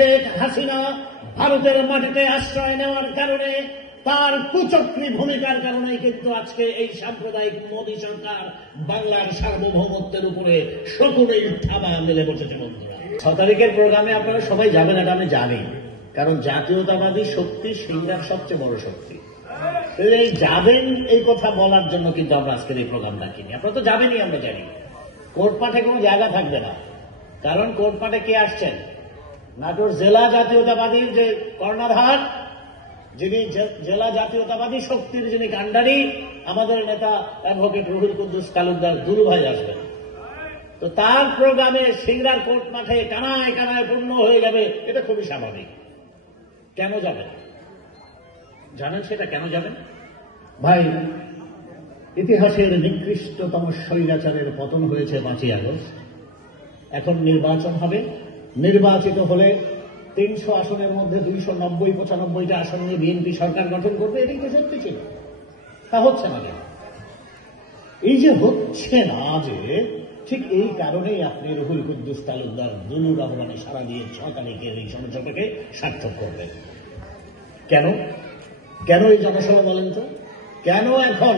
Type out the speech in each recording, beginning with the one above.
শেখ হাসিনা ভারতের মাটিতে আশ্রয় নেওয়ার কারণে, তার কুচক্রী ভূমিকার কারণে কিন্তু আজকে এই সাম্প্রদায়িক মোদী সরকার বাংলার সার্বভৌমত্বের উপরে সকলেই থাবা মেলে বসেছে। বন্ধুরা, 6 তারিখের প্রোগ্রামে আপনারা সবাই যাবেন, এটা আমি জানি, কারণ জাতীয়তাবাদী শক্তি সিংহার সবচেয়ে বড় শক্তি। এই যাবেন এই কথা বলার জন্য কিন্তু আমরা আজকের এই প্রোগ্রাম রাখিনি। আপনারা তো যাবেনই, আমরা জানি। কোর্টমাঠে কোনো জায়গা থাকবে না, কারণ কোর্টমাঠে কে আসছেন? নাটোর জেলা জাতীয়তাবাদীর যে কর্ণধার, যিনি জেলা জাতীয়তাবাদী শক্তির যিনি কাণ্ডারি, আমাদের নেতা অ্যাডভোকেট রুহুল কুদ্দুস তালুকদার দুলু ভাই আসবেন। তো তার প্রোগ্রামে সিংড়ার কোর্ট মাঠে কানায় কানায় পূর্ণ হয়ে যাবে, এটা খুবই স্বাভাবিক। কেন যাবেন জানেন? সেটা কেন যাবেন ভাই? ইতিহাসের নিকৃষ্টতম স্বৈরাচারের পতন হয়েছে 5ই আগস্ট। এখন নির্বাচন হবে, নির্বাচিত হলে 300 আসনের মধ্যে 290-95টা আসন নিয়ে বিএনপি সরকার গঠন করবে। এটাই তো সত্যি ছিল, তা হচ্ছে না। এই যে হচ্ছে না, যে ঠিক এই কারণেই আপনি রুহুল কুদ্দুস তালুকদার দুলুর আহ্বানে সারা দিয়ে 6 তারিখের এই জনসভাকে সার্থক করবেন। কেন কেন এই জনসভা বলেন তো? কেন এখন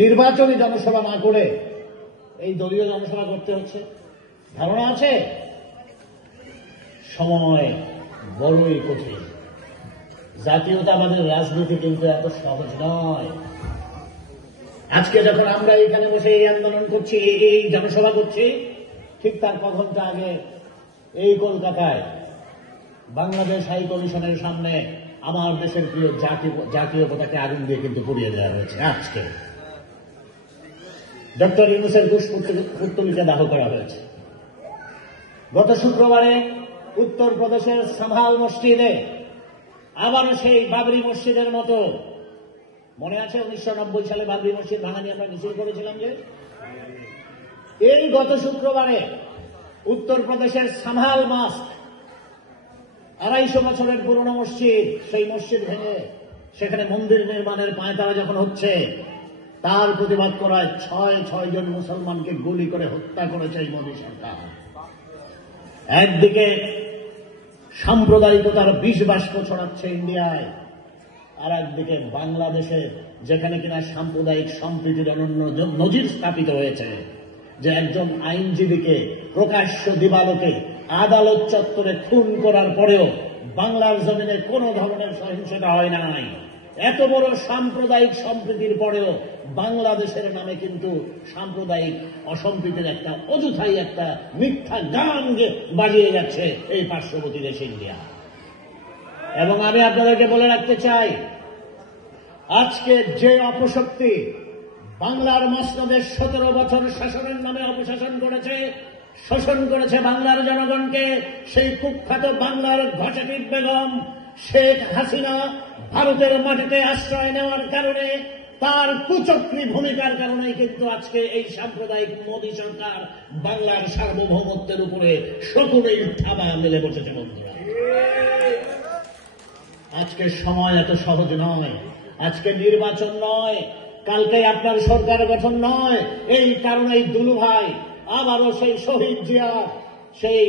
নির্বাচনী জনসভা না করে এই দলীয় জনসভা করতে হচ্ছে? ধারণা আছে? সময় বড়ই কঠিন। জাতীয়তাবাদের রাজনীতি কিন্তু এত সহজ নয়। আজকে যখন আমরা এখানে বসে এই আন্দোলন করছি, এই জনসভা করছি, ঠিক তার ঘন্টা আগে এই কলকাতায় বাংলাদেশ হাই কমিশনের সামনে আমার দেশের প্রিয় জাতীয় পতাকা আগুন দিয়ে কিন্তু পুড়িয়ে দেওয়া হয়েছে। আজকে ডক্টর ইউনূসের পুত্তলিকা দাহ করা হয়েছে। গত শুক্রবারে উত্তরপ্রদেশের সাম্ভাল মসজিদে আবারও সেই বাবরি মসজিদের মতো, মনে আছে 1990 সালে বাবরি মসজিদ ভাঙা নিয়ে আমরা মিছিল করেছিলাম, যে এই গত শুক্রবারে উত্তরপ্রদেশের সাম্ভাল মস্ক, 250 বছরের পুরনো মসজিদ, সেই মসজিদ ভেঙে সেখানে মন্দির নির্মাণের পায়তারা যখন হচ্ছে, তার প্রতিবাদ করায় 6 জন মুসলমানকে গুলি করে হত্যা করেছে এই মোদী সরকার। একদিকে সাম্প্রদায়িকতার বিষ বাষ্প ছড়াচ্ছে ইন্ডিয়ায়, আর একদিকে বাংলাদেশে যেখানে কিনা সাম্প্রদায়িক সম্প্রীতির অনন্য নজির স্থাপিত হয়েছে, যে একজন আইনজীবীকে প্রকাশ্য দিবালোকে আদালত চত্বরে খুন করার পরেও বাংলার জমিনে কোন ধরনের সহিংসতা হয় নাই। এত বড় সাম্প্রদায়িক সম্প্রীতির পরেও বাংলাদেশের নামে কিন্তু সাম্প্রদায়িক অসম্প্রীতির একটা অযথাই একটা মিথ্যা গান বাজিয়ে যাচ্ছে এই পার্শ্ববর্তী দেশ ইন্ডিয়া। এবং আমি আপনাদেরকে বলে রাখতে চাই, আজকে যে অপশক্তি বাংলার মসনদে 17 বছর শাসনের নামে অপশাসন করেছে, শোষণ করেছে বাংলার জনগণকে, সেই কুখ্যাত বাংলার ঘটাটির বেগম শেখ হাসিনা ভারতের মাটিতে আশ্রয় নেওয়ার কারণে, তার কুচক্রী ভূমিকার কারণেই কিন্তু আজকে এই সাম্প্রদায়িক মোদী সরকার বাংলার সার্বভৌমত্বের উপরে সকলেই থাবা মেলে বসেছে। বন্ধুরা, আজকে সময় এত সহজ নয়। আজকে নির্বাচন নয়, কালকে আপনার সরকার গঠন নয়। এই কারণেই দুলু ভাই আবারও সেই শহীদ জিয়া, সেই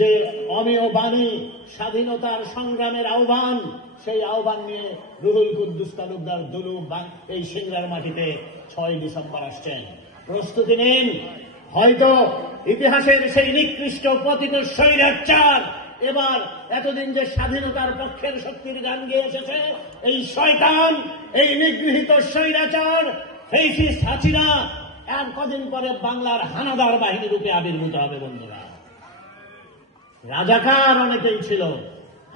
যে অমেয় বাণী, স্বাধীনতার সংগ্রামের আহ্বান, সেই আহ্বান নিয়ে রুহুল কুদ্দুস তালুকদার দুলু এই সিংড়ার মাটিতে 6 ডিসেম্বর আসছেন। প্রস্তুতি নিন। হয়তো ইতিহাসের সেই নিকৃষ্ট পতিত স্বৈরাচার এবার এতদিন যে স্বাধীনতার পক্ষের শক্তির গান গেয়ে এসেছে, এই শয়তান, এই নিগৃহীত স্বৈরাচার ফ্যাসিস্ট হাসিনা আর কদিন পরে বাংলার হানাদার বাহিনী রূপে আবির্ভূত হবে। বন্ধুরা, রাজাকার অনেকেই ছিল,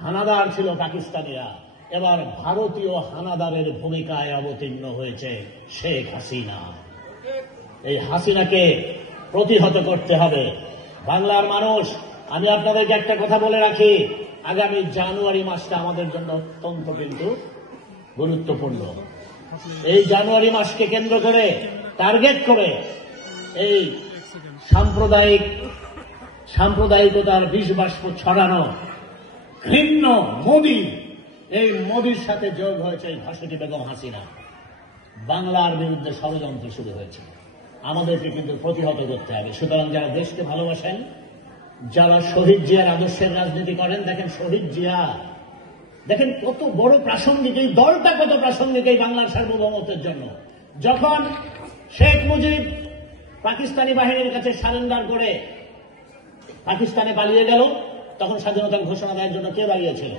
হানাদার ছিল পাকিস্তানিরা, এবার ভারতীয় হানাদারের ভূমিকায় অবতীর্ণ হয়েছে শেখ হাসিনা। এই হাসিনাকে প্রতিহত করতে হবে। বাংলার মানুষ, আমি আপনাদেরকে একটা কথা বলে রাখি, আগামী জানুয়ারি মাসটা আমাদের জন্য অত্যন্ত কিন্তু গুরুত্বপূর্ণ। এই জানুয়ারি মাসকে কেন্দ্র করে, টার্গেট করে এই সাম্প্রদায়িকতার বিষ বাষ্প ছড়ানো ঘৃণ্য মোদী, এই মোদীর সাথে যোগ হয়েছে এই ঘাসটি বেগম হাসিনা। বাংলার বিরুদ্ধে ষড়যন্ত্র শুরু হয়েছে, আমাদেরকে কিন্তু প্রতিহত করতে হবে। সুতরাং যারা দেশকে ভালোবাসেন, যারা শহীদ জিয়ার আদর্শের রাজনীতি করেন, দেখেন শহীদ জিয়া, দেখেন কত বড় প্রাসঙ্গিক, এই দলটা কত প্রাসঙ্গিক এই বাংলার সার্বভৌমত্বের জন্য। যখন শেখ মুজিব পাকিস্তানি বাহিনীর কাছে সারেন্ডার করে পাকিস্তানে পালিয়ে গেল, তখন স্বাধীনতার ঘোষণা দেওয়ার জন্য কে দাঁড়িয়েছিল?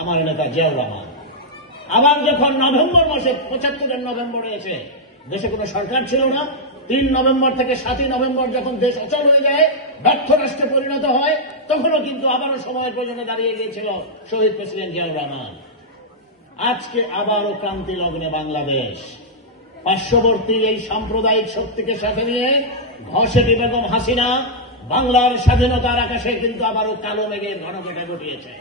আমার নেতা জিয়াউর রহমান। আবার যখন নভেম্বর মাসে 75-এর নভেম্বর হয়েছে, দেশে কোনো সরকার ছিল না, 3 নভেম্বর থেকে 7 নভেম্বর যখন দেশ অচল হয়ে যায়, ব্যর্থ রাষ্ট্রে পরিণত হয়, তখনও কিন্তু আবারও সময়ের প্রয়োজনে দাঁড়িয়ে গিয়েছিল শহীদ প্রেসিডেন্ট জিয়াউর রহমান। আজকে আবারও ক্রান্তি লগ্নে বাংলাদেশ পার্শ্ববর্তী এই সাম্প্রদায়িক শক্তিকে সাথে নিয়ে ঘসেটি বেগম হাসিনা বাংলার স্বাধীনতার আকাশে কিন্তু আবারও কালো মেঘের ঘনঘটা ঘটিয়েছে।